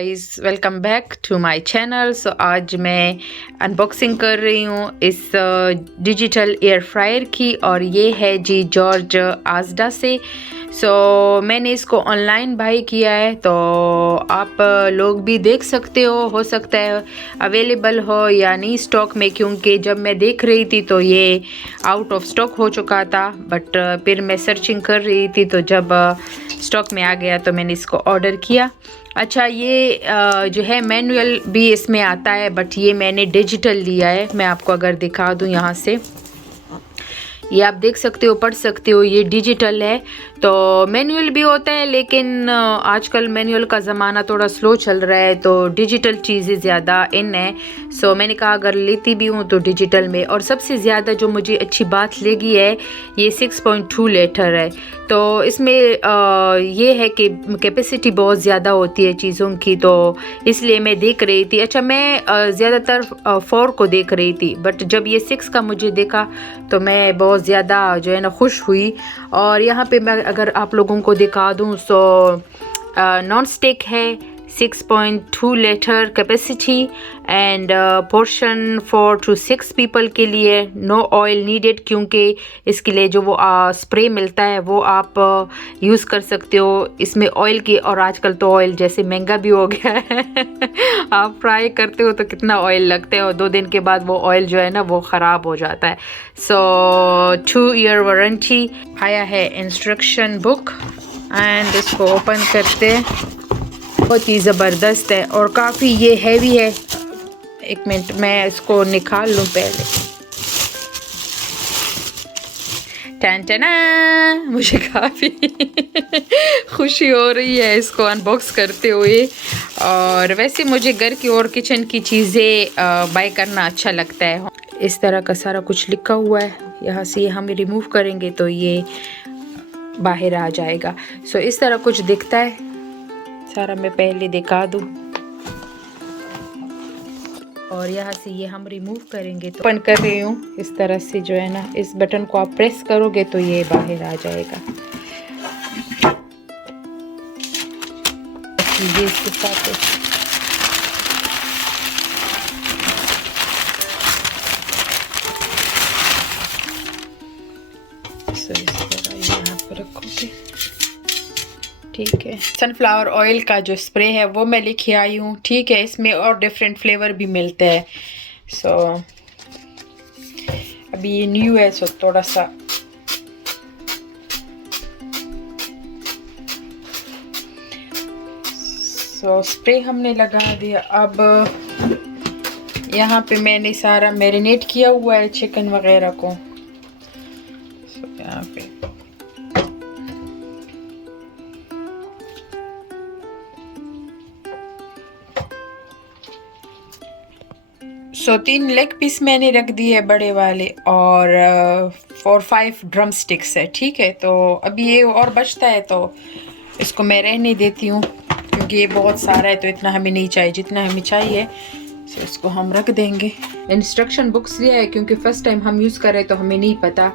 Guys welcome back to my channel. So आज मैं unboxing कर रही हूँ इस डिजिटल एयर फ्रायर की और ये है जी जॉर्ज आजडा से। मैंने इसको ऑनलाइन बाई किया है, तो आप लोग भी देख सकते हो सकता है अवेलेबल हो या नहीं स्टॉक में, क्योंकि जब मैं देख रही थी तो ये आउट ऑफ स्टॉक हो चुका था। बट फिर मैं सर्चिंग कर रही थी तो जब स्टॉक में आ गया तो मैंने इसको ऑर्डर किया। अच्छा, ये जो है मैनुअल भी इसमें आता है, बट ये मैंने डिजिटल लिया है। मैं आपको अगर दिखा दूँ यहाँ से, ये आप देख सकते हो, पढ़ सकते हो, ये डिजिटल है। तो मैनुअल भी होता है, लेकिन आजकल मैनुअल का ज़माना थोड़ा स्लो चल रहा है, तो डिजिटल चीज़ें ज़्यादा इन है। मैंने कहा अगर लेती भी हूँ तो डिजिटल में। और सबसे ज़्यादा जो मुझे अच्छी बात लगी है, ये 6.2 लीटर है। तो इसमें ये है कि कैपेसिटी बहुत ज़्यादा होती है चीज़ों की, तो इसलिए मैं देख रही थी। अच्छा, मैं ज़्यादातर 4 को देख रही थी, बट जब ये 6 का मुझे देखा तो मैं बहुत ज़्यादा जो है ना खुश हुई। और यहाँ पे मैं अगर आप लोगों को दिखा दूँ नॉन स्टिक है, 6.2 litre capacity end portion 4 to 6 people के लिए। नो ऑयल नीडेड, क्योंकि इसके लिए जो वो स्प्रे मिलता है वो आप यूज़ कर सकते हो इसमें ऑयल की। और आजकल तो ऑयल जैसे महंगा भी हो गया है आप फ्राई करते हो तो कितना ऑयल लगता है, और 2 दिन के बाद वो ऑयल जो है ना वो ख़राब हो जाता है। 2 ईयर वारंटी आया है, इंस्ट्रक्शन बुक। एंड इसको ओपन करते, बहुत ही ज़बरदस्त है और काफ़ी ये हैवी है। एक मिनट मैं इसको निकाल लूँ पहले। टन टना, मुझे काफ़ी खुशी हो रही है इसको अनबॉक्स करते हुए। और वैसे मुझे घर की और किचन की चीज़ें बाय करना अच्छा लगता है। इस तरह का सारा कुछ लिखा हुआ है, यहाँ से हम रिमूव करेंगे तो ये बाहर आ जाएगा। इस तरह कुछ दिखता है सारा, मैं पहले दिखा दूँ। और यहाँ से ये हम रिमूव करेंगे तो ओपन कर रही हूँ इस तरह से, जो है ना इस बटन को आप प्रेस करोगे तो ये बाहर आ जाएगा। ये इसके साथ यहाँ पर रखोगे, ठीक है। सनफ्लावर ऑयल का जो स्प्रे है वो मैं लेके आई हूँ, ठीक है। इसमें और डिफरेंट फ्लेवर भी मिलते हैं। अभी ये न्यू है, थोड़ा सा स्प्रे हमने लगा दिया। अब यहाँ पे मैंने सारा मैरिनेट किया हुआ है चिकन वगैरह को। यहाँ पे सो 3 लेग पीस मैंने रख दिए बड़े वाले, और 4-5 ड्रम स्टिक्स है, ठीक है। तो अभी ये और बचता है तो इसको मैं रहने देती हूँ, क्योंकि ये बहुत सारा है तो इतना हमें नहीं चाहिए, जितना हमें चाहिए इसको हम रख देंगे। इंस्ट्रक्शन बुक्स लिया है क्योंकि फर्स्ट टाइम हम यूज़ कर रहे तो हमें नहीं पता।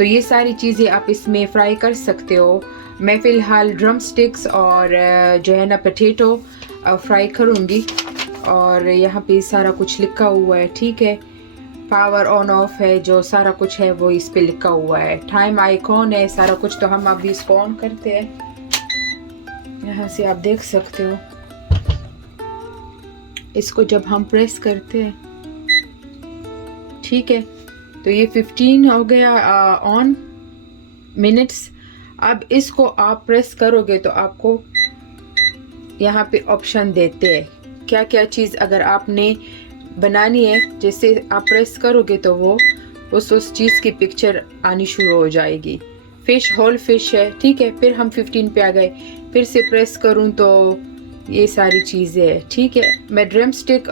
ये सारी चीज़ें आप इसमें फ्राई कर सकते हो। मैं फ़िलहाल ड्रम स्टिक्स और जो है ना पोटैटो फ्राई करूँगी। और यहाँ पे सारा कुछ लिखा हुआ है, ठीक है। पावर ऑन ऑफ है, जो सारा कुछ है वो इस पे लिखा हुआ है। टाइम आइकॉन है, सारा कुछ। तो हम अभी इसको ऑन करते हैं, यहाँ से आप देख सकते हो। इसको जब हम प्रेस करते हैं, ठीक है, तो ये 15 हो गया ऑन मिनट्स। अब इसको आप प्रेस करोगे तो आपको यहाँ पे ऑप्शन देते हैं क्या क्या चीज़ अगर आपने बनानी है। जैसे आप प्रेस करोगे तो वो उस चीज़ की पिक्चर आनी शुरू हो जाएगी। फिश, होल फिश है, ठीक है। फिर हम 15 पे आ गए, फिर से प्रेस करूँ तो ये सारी चीज़ें है, ठीक है। मैं ड्रम स्टिक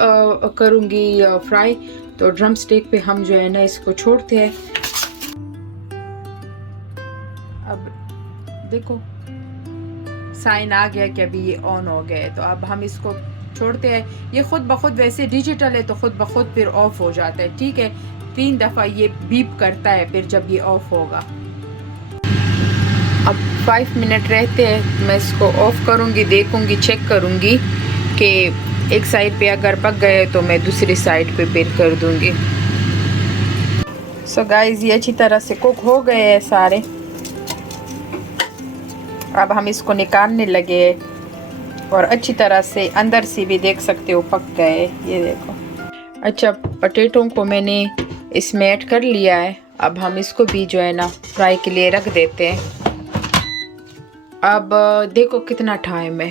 करूँगी फ्राई, तो ड्रम स्टिक पे हम जो है ना इसको छोड़ते हैं। अब देखो साइन आ गया कि अभी ये ऑन हो गया है, तो अब हम इसको छोड़ते हैं। ये खुद ब खुद वैसे डिजिटल है तो खुद ब खुद फिर ऑफ हो जाता है, ठीक है। 3 दफ़ा ये बीप करता है फिर जब ये ऑफ होगा। अब 5 मिनट रहते हैं, मैं इसको ऑफ करूँगी, देखूँगी, चेक करूँगी कि एक साइड पे अगर पक गए तो मैं दूसरी साइड पे फिर कर दूंगी। सो गाइस, ये अच्छी तरह से कुक हो गए हैं सारे। अब हम इसको निकालने लगे और अच्छी तरह से अंदर से भी देख सकते हो पक गए, ये देखो। अच्छा, पोटैटो को मैंने इसमें ऐड कर लिया है। अब हम इसको भी जो है ना फ्राई के लिए रख देते हैं। अब देखो कितना टाइम है।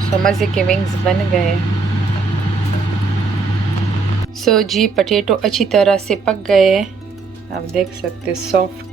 सो मज़े के विंग्स बन गए। सो जी, पोटैटो अच्छी तरह से पक गए हैं। आप देख सकते सॉफ्ट